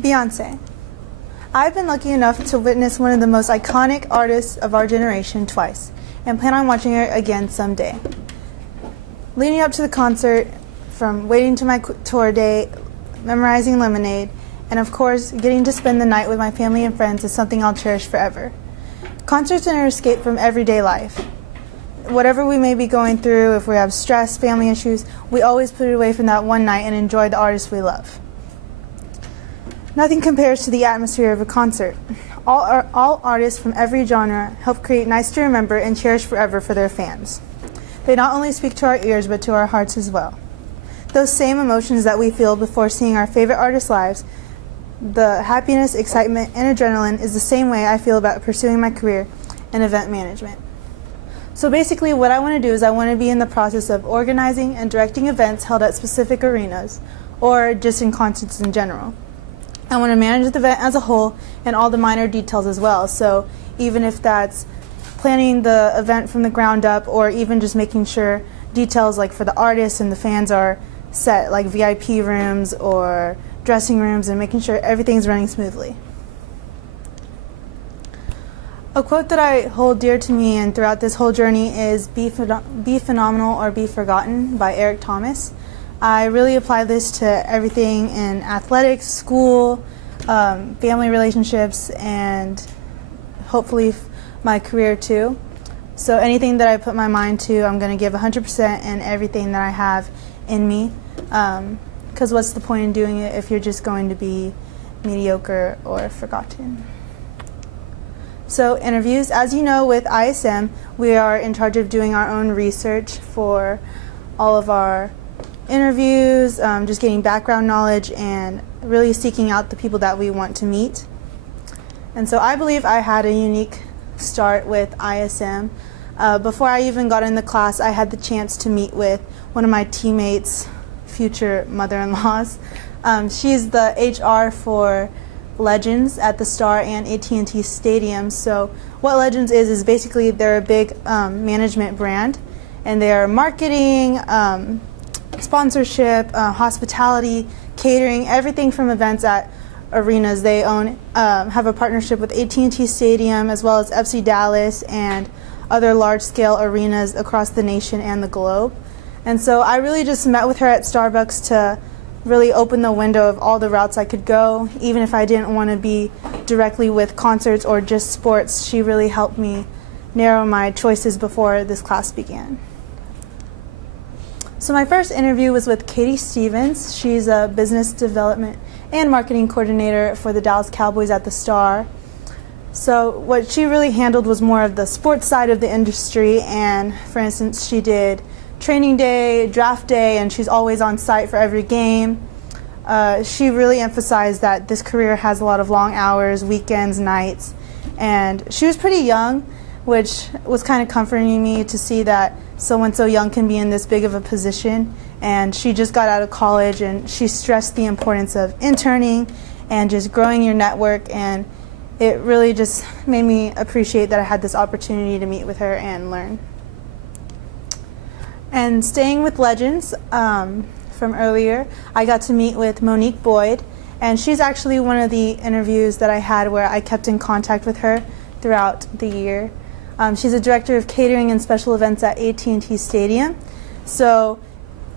Beyonce. I've been lucky enough to witness one of the most iconic artists of our generation twice, and plan on watching her again someday. Leading up to the concert, from waiting to my tour date, memorizing Lemonade, and of course, getting to spend the night with my family and friends is something I'll cherish forever. Concerts are an escape from everyday life. Whatever we may be going through, if we have stress, family issues, we always put it away from that one night and enjoy the artists we love. Nothing compares to the atmosphere of a concert. All artists from every genre help create nice to remember and cherish forever for their fans. They not only speak to our ears, but to our hearts as well. Those same emotions that we feel before seeing our favorite artists live, the happiness, excitement, and adrenaline is the same way I feel about pursuing my career in event management. So basically what I want to do is I want to be in the process of organizing and directing events held at specific arenas, or just in concerts in general. I want to manage the event as a whole and all the minor details as well. So even if that's planning the event from the ground up, or even just making sure details like for the artists and the fans are set, like VIP rooms or dressing rooms, and making sure everything's running smoothly. A quote that I hold dear to me and throughout this whole journey is be phenomenal or be forgotten by Eric Thomas. I really apply this to everything in athletics, school, family relationships, and hopefully my career too. So anything that I put my mind to, I'm going to give 100% in everything that I have in me. Because what's the point in doing it if you're just going to be mediocre or forgotten? So interviews, as you know, with ISM, we are in charge of doing our own research for all of our interviews, just getting background knowledge and really seeking out the people that we want to meet. And so I believe I had a unique start with ISM. Before I even got in the class, I had the chance to meet with one of my teammates' future mother-in-laws. She's the HR for Legends at the Star and AT&T Stadium. So what Legends is basically they're a big management brand, and they're marketing, sponsorship, hospitality, catering, everything from events at arenas. They have a partnership with AT&T Stadium as well as FC Dallas and other large-scale arenas across the nation and the globe. And so I really just met with her at Starbucks to really open the window of all the routes I could go. Even if I didn't want to be directly with concerts or just sports, she really helped me narrow my choices before this class began. So my first interview was with Katie Stevens. She's a business development and marketing coordinator for the Dallas Cowboys at the Star. So what she really handled was more of the sports side of the industry, and for instance, she did training day, draft day, and she's always on site for every game. She really emphasized that this career has a lot of long hours, weekends, nights, and she was pretty young, which was kind of comforting me to see that someone so young can be in this big of a position. And she just got out of college, and she stressed the importance of interning and just growing your network, and it really just made me appreciate that I had this opportunity to meet with her and learn. And staying with Legends from earlier, I got to meet with Monique Boyd, and she's actually one of the interviews that I had where I kept in contact with her throughout the year. She's a director of catering and special events at AT&T Stadium. So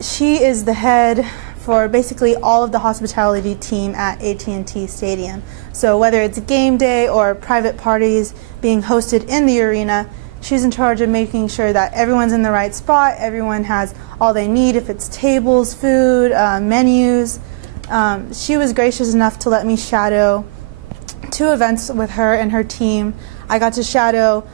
she is the head for basically all of the hospitality team at AT&T Stadium. So whether it's game day or private parties being hosted in the arena, she's in charge of making sure that everyone's in the right spot, everyone has all they need, if it's tables, food, menus. She was gracious enough to let me shadow 2 events with her and her team. I got to shadow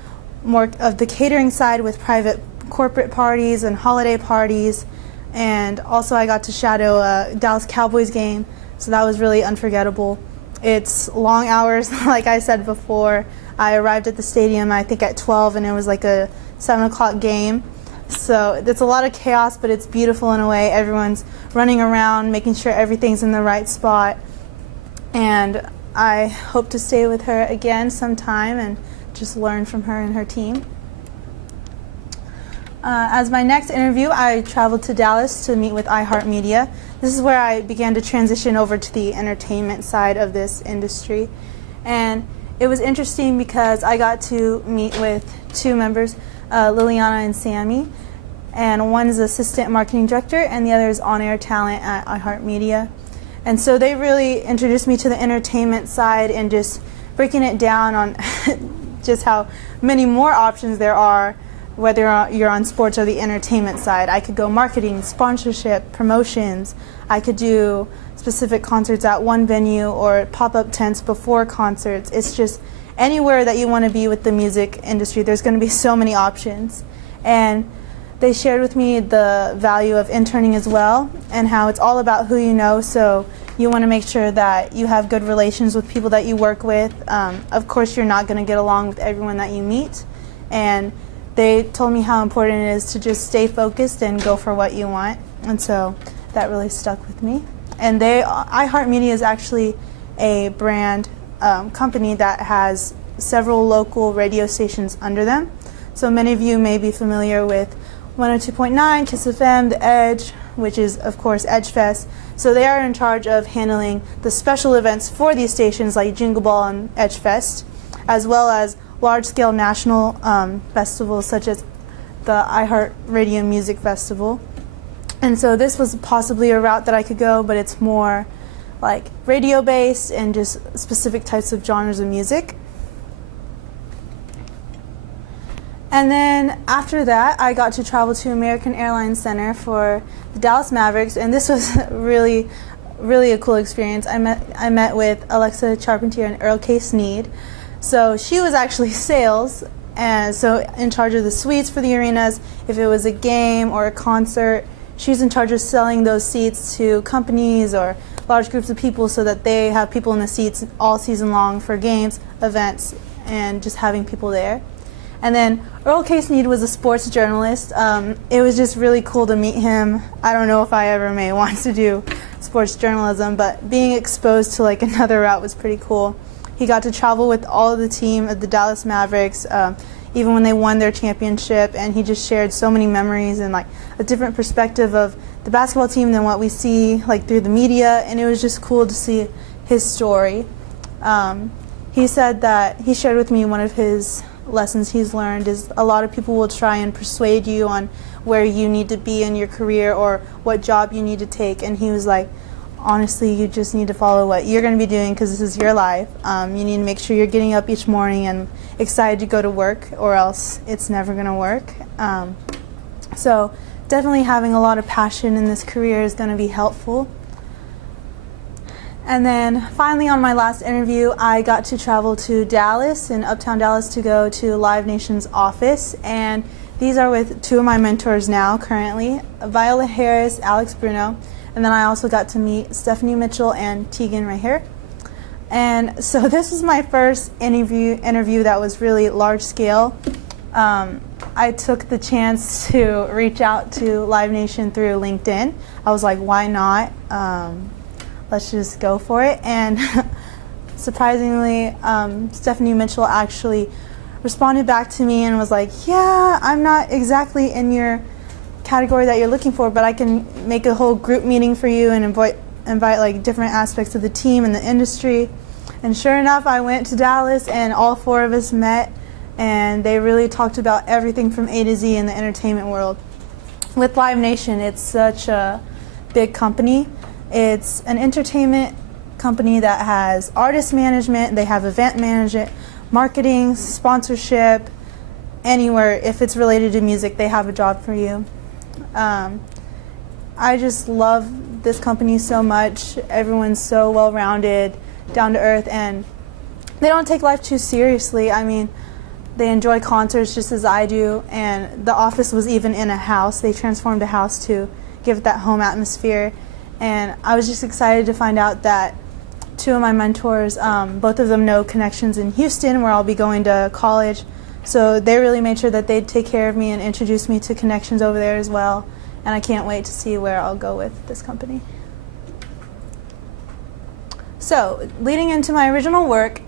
more of the catering side with private corporate parties and holiday parties, and also I got to shadow a Dallas Cowboys game, so that was really unforgettable. It's long hours, like I said before. I arrived at the stadium, I think at 12, and it was like a 7 o'clock game. So it's a lot of chaos, but it's beautiful in a way. Everyone's running around, making sure everything's in the right spot. And I hope to stay with her again sometime and just learn from her and her team. As my next interview, I traveled to Dallas to meet with iHeartMedia. This is where I began to transition over to the entertainment side of this industry. And it was interesting because I got to meet with two members, Liliana and Sammy. And one is assistant marketing director, and the other is on-air talent at iHeartMedia. And so they really introduced me to the entertainment side and just breaking it down on just how many more options there are, whether you're on sports or the entertainment side. I could go marketing, sponsorship, promotions. I could do specific concerts at one venue or pop-up tents before concerts. It's just anywhere that you want to be with the music industry, there's going to be so many options. And they shared with me the value of interning as well, and how it's all about who you know, so you want to make sure that you have good relations with people that you work with. Of course, you're not going to get along with everyone that you meet, and they told me how important it is to just stay focused and go for what you want, and so that really stuck with me. And iHeartMedia is actually a brand company that has several local radio stations under them. So many of you may be familiar with 102.9, KISS FM, The Edge, which is, of course, Edge Fest. So they are in charge of handling the special events for these stations like Jingle Ball and Edge Fest, as well as large-scale national festivals such as the iHeart Radio Music Festival. And so this was possibly a route that I could go, but it's more like radio-based and just specific types of genres of music. And then after that, I got to travel to American Airlines Center for the Dallas Mavericks, and this was really a cool experience. I met with Alexa Charpentier and Earl K. Sneed. So she was actually sales, and so in charge of the suites for the arenas. If it was a game or a concert, she's in charge of selling those seats to companies or large groups of people so that they have people in the seats all season long for games, events, and just having people there. And then Earl K. Sneed was a sports journalist. It was just really cool to meet him. I don't know if I ever may want to do sports journalism, but being exposed to like another route was pretty cool. He got to travel with all of the team of the Dallas Mavericks, even when they won their championship, and he just shared so many memories and like a different perspective of the basketball team than what we see like through the media, and it was just cool to see his story. He said that he shared with me one of his lessons he's learned is a lot of people will try and persuade you on where you need to be in your career or what job you need to take, and he was like, honestly, you just need to follow what you're going to be doing because this is your life. You need to make sure you're getting up each morning and excited to go to work, or else it's never going to work. So definitely having a lot of passion in this career is going to be helpful. And then finally, on my last interview, I got to travel to Dallas, in Uptown Dallas, to go to Live Nation's office. And these are with two of my mentors now, currently, Viola Harris, Alex Bruno. And then I also got to meet Stephanie Mitchell and Tegan right here. And so this was my first interview that was really large scale. I took the chance to reach out to Live Nation through LinkedIn. I was like, why not? Let's just go for it. And surprisingly, Stephanie Mitchell actually responded back to me and was like, yeah, I'm not exactly in your category that you're looking for, but I can make a whole group meeting for you and invite like different aspects of the team and the industry. And sure enough, I went to Dallas and all four of us met, and they really talked about everything from A to Z in the entertainment world. With Live Nation, it's such a big company. It's an entertainment company that has artist management, they have event management, marketing, sponsorship, anywhere. If it's related to music, they have a job for you. I just love this company so much. Everyone's so well-rounded, down to earth, and they don't take life too seriously. I mean, they enjoy concerts just as I do, and the office was even in a house. They transformed a house to give it that home atmosphere. And I was just excited to find out that two of my mentors, both of them know connections in Houston where I'll be going to college. So they really made sure that they'd take care of me and introduce me to connections over there as well. And I can't wait to see where I'll go with this company. So leading into my original work,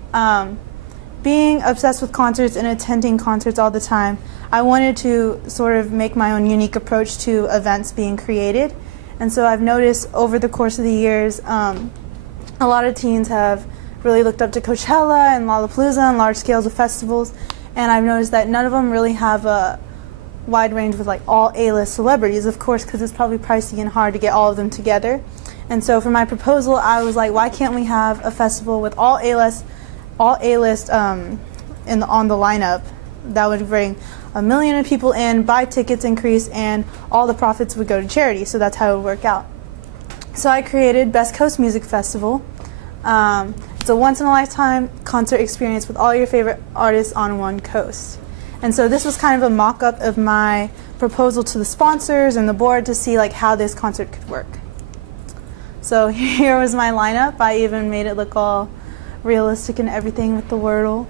being obsessed with concerts and attending concerts all the time, I wanted to sort of make my own unique approach to events being created. And so I've noticed over the course of the years, a lot of teens have really looked up to Coachella and Lollapalooza and large scales of festivals. And I've noticed that none of them really have a wide range with like all A-list celebrities, of course, because it's probably pricey and hard to get all of them together. And so for my proposal, I was like, why can't we have a festival with all A-list on the lineup that would bring 1 million people in, buy tickets increase, and all the profits would go to charity. So that's how it would work out. So I created Best Coast Music Festival. It's a once-in-a-lifetime concert experience with all your favorite artists on one coast. And so this was kind of a mock-up of my proposal to the sponsors and the board to see like how this concert could work. So here was my lineup. I even made it look all realistic and everything with the Wordle.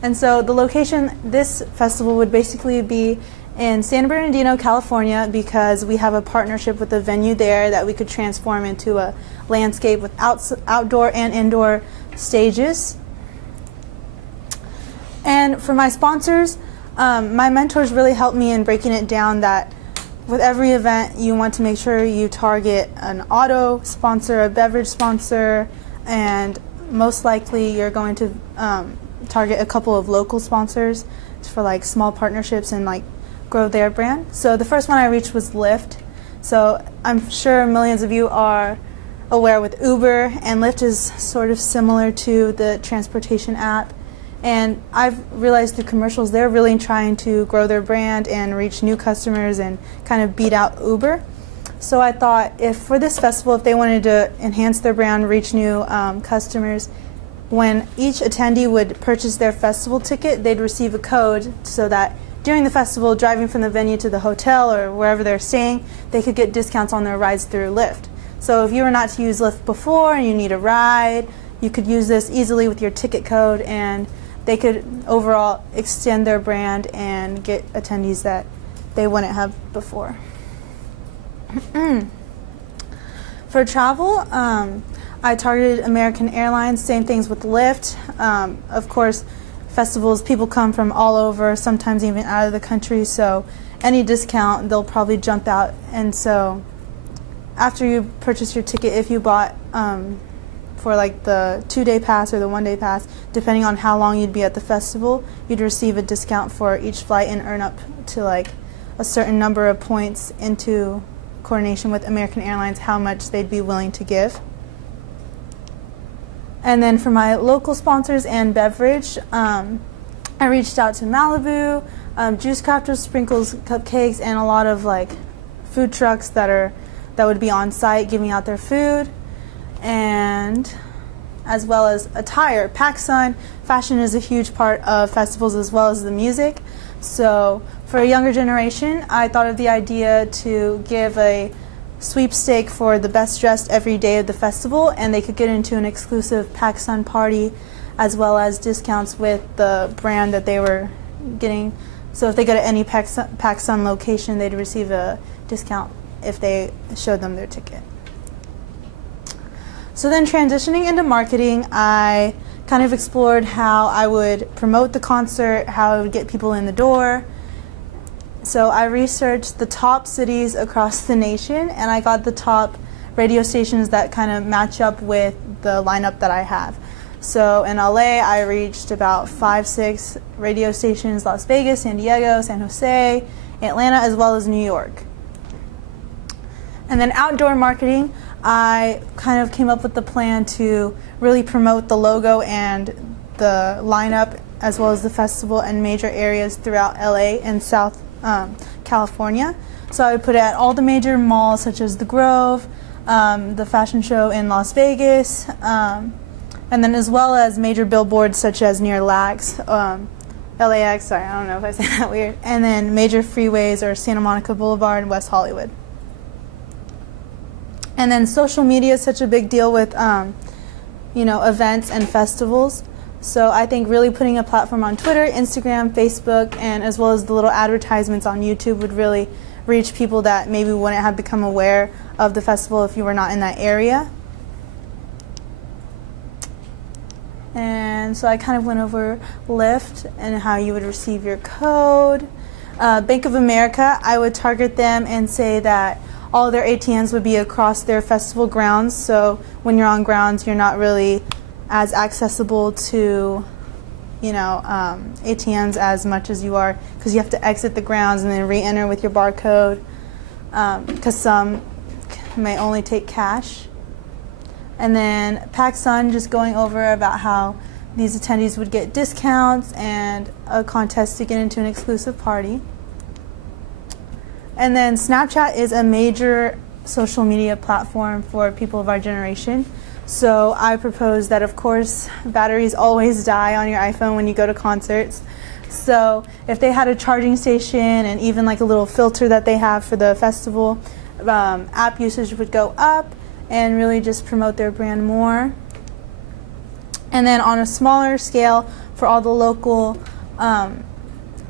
And so the location, this festival would basically be in San Bernardino, California, because we have a partnership with a venue there that we could transform into a landscape with outdoor and indoor stages. And for my sponsors, my mentors really helped me in breaking it down that with every event, you want to make sure you target an auto sponsor, a beverage sponsor, and most likely you're going to target a couple of local sponsors for like small partnerships and like grow their brand. So the first one I reached was Lyft. So I'm sure millions of you are aware with Uber, and Lyft is sort of similar to the transportation app. And I've realized through commercials they're really trying to grow their brand and reach new customers and kind of beat out Uber. So I thought if for this festival, if they wanted to enhance their brand, reach new customers, when each attendee would purchase their festival ticket, they'd receive a code so that during the festival, driving from the venue to the hotel or wherever they're staying, they could get discounts on their rides through Lyft. So if you were not to use Lyft before and you need a ride, you could use this easily with your ticket code, and they could overall extend their brand and get attendees that they wouldn't have before. For travel, I targeted American Airlines, same things with Lyft. Of course, festivals, people come from all over, sometimes even out of the country, so any discount, they'll probably jump out. And so after you purchase your ticket, if you bought for like the 2-day pass or the 1-day pass, depending on how long you'd be at the festival, you'd receive a discount for each flight and earn up to like a certain number of points into coordination with American Airlines how much they'd be willing to give. And then for my local sponsors and beverage, I reached out to Malibu, Juice Crafters, Sprinkles, Cupcakes, and a lot of like food trucks that would be on site giving out their food, and as well as attire. PacSun, fashion is a huge part of festivals as well as the music. So for a younger generation, I thought of the idea to give a sweepstake for the best dressed every day of the festival, and they could get into an exclusive PacSun party as well as discounts with the brand that they were getting. So if they go to any PacSun location, they'd receive a discount if they showed them their ticket. So then transitioning into marketing, I kind of explored how I would promote the concert, how I would get people in the door. So I researched the top cities across the nation, and I got the top radio stations that kind of match up with the lineup that I have. So in LA, I reached about 5-6 radio stations: Las Vegas, San Diego, San Jose, Atlanta, as well as New York. And then outdoor marketing, I kind of came up with the plan to really promote the logo and the lineup as well as the festival in major areas throughout LA and South California. So I would put it at all the major malls such as the Grove, the fashion show in Las Vegas, and then as well as major billboards such as near LAX, LAX, sorry, I don't know if I say that weird, and then major freeways or Santa Monica Boulevard and West Hollywood. And then social media is such a big deal with events and festivals. So I think really putting a platform on Twitter, Instagram, Facebook, and as well as the little advertisements on YouTube would really reach people that maybe wouldn't have become aware of the festival if you were not in that area. And so I kind of went over Lyft and how you would receive your code. Bank of America, I would target them and say that all their ATMs would be across their festival grounds. So when you're on grounds, you're not really as accessible to, ATMs as much as you are, because you have to exit the grounds and then re-enter with your barcode, because some may only take cash. And then PacSun, just going over about how these attendees would get discounts and a contest to get into an exclusive party. And then Snapchat is a major social media platform for people of our generation. So I propose that, of course, batteries always die on your iPhone when you go to concerts. So if they had a charging station and even like a little filter that they have for the festival, app usage would go up and really just promote their brand more. And then on a smaller scale, for all the local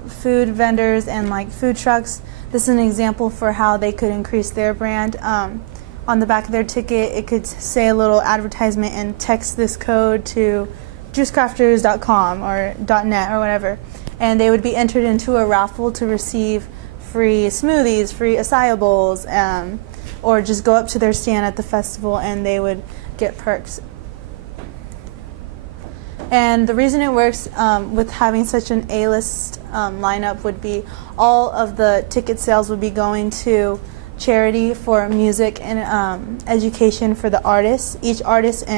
food vendors and like food trucks, this is an example for how they could increase their brand. On the back of their ticket, it could say a little advertisement and text this code to juicecrafters.com or .net or whatever, and they would be entered into a raffle to receive free smoothies, free acai bowls, or just go up to their stand at the festival and they would get perks. And the reason it works with having such an A-list lineup would be all of the ticket sales would be going to charity for music and education for the artists. Each artist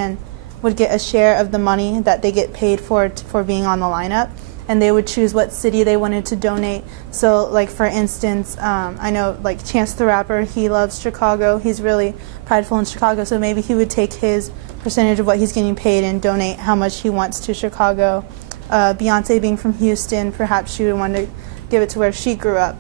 would get a share of the money that they get paid for being on the lineup, and they would choose what city they wanted to donate. So like for instance, I know like Chance the Rapper, he loves Chicago, he's really prideful in Chicago, so maybe he would take his percentage of what he's getting paid and donate how much he wants to Chicago. Beyonce being from Houston, perhaps she would want to give it to where she grew up.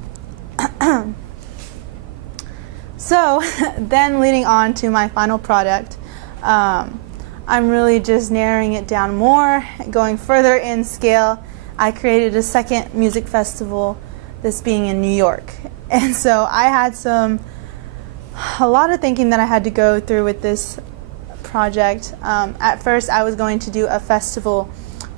So then leading on to my final product, I'm really just narrowing it down more, going further in scale. I created a second music festival, this being in New York. And so I had a lot of thinking that I had to go through with this project. At first I was going to do a festival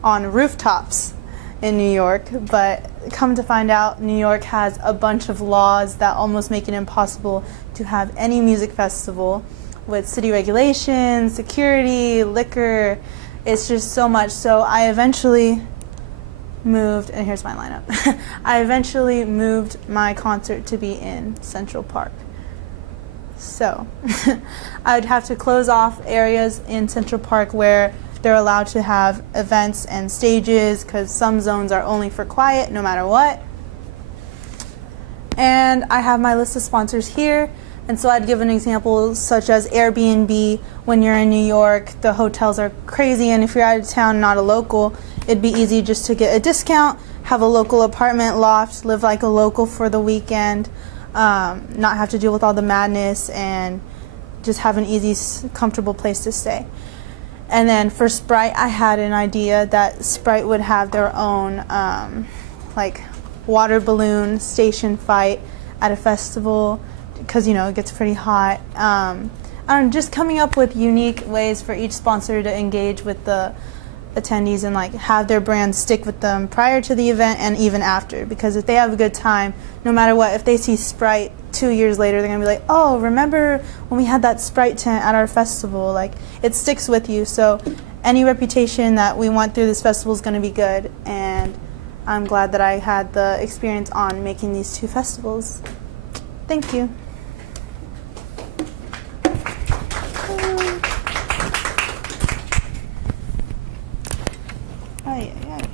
on rooftops in New York, but come to find out, New York has a bunch of laws that almost make it impossible to have any music festival with city regulations, security, liquor. It's just so much. So I eventually moved, and here's my lineup. I eventually moved my concert to be in Central Park. So I would have to close off areas in Central Park where they're allowed to have events and stages, because some zones are only for quiet no matter what. And I have my list of sponsors here. And so I'd give an example such as Airbnb. When you're in New York, the hotels are crazy, and if you're out of town, not a local, it'd be easy just to get a discount, have a local apartment loft, live like a local for the weekend, not have to deal with all the madness, and just have an easy, comfortable place to stay. And then for Sprite, I had an idea that Sprite would have their own like water balloon station fight at a festival, because it gets pretty hot. And just coming up with unique ways for each sponsor to engage with the attendees and like have their brand stick with them prior to the event and even after, because if they have a good time, no matter what, if they see Sprite 2 years later, they're gonna be like, oh, remember when we had that Sprite tent at our festival? Like, it sticks with you. So any reputation that we want through this festival is going to be good, and I'm glad that I had the experience on making these two festivals. Thank you. Ay, ay, ay.